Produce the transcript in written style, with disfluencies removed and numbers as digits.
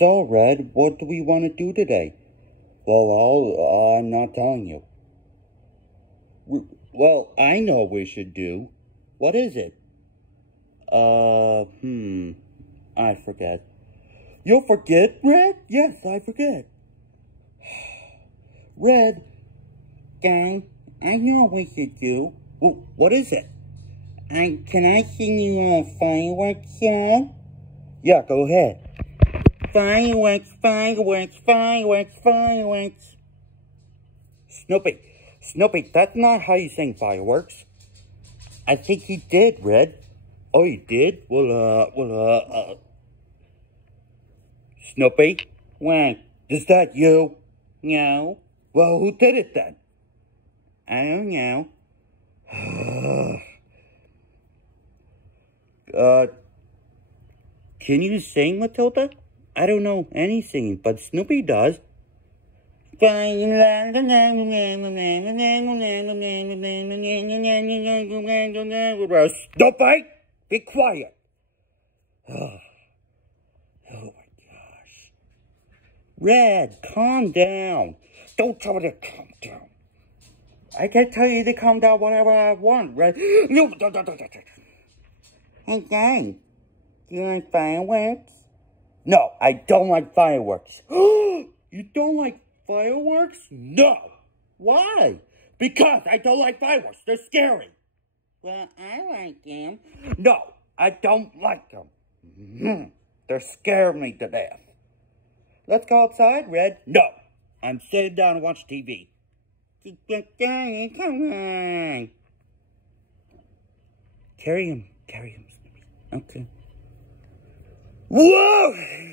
So, Red, what do we want to do today? Well, I'm not telling you. Well, I know what we should do. What is it? I forget. You'll forget, Red? Yes, I forget. Red, gang, I know what we should do. Well, what is it? Can I sing you a fireworks song? Yeah, go ahead. Fireworks, fireworks, fireworks, fireworks. Snoopy, that's not how you sing fireworks. I think he did, Red. Oh, you did? Snoopy? Well, is that you? No. Well, who did it then? I don't know. Can you sing, Matilda? I don't know any singing, but Snoopy does. Snoopy, be quiet. Oh my gosh. Red, calm down. Don't tell me to calm down. I can tell you to calm down whenever I want, Red. Hey, gang, you like fireworks? No, I don't like fireworks. You don't like fireworks? No. Why? Because I don't like fireworks. They're scary. Well, I like them. No, I don't like them. They're scaring me to death. Let's go outside, Red. No, I'm sitting down and watch TV. Come on. Carry him, Snoopy. Okay. Whoa!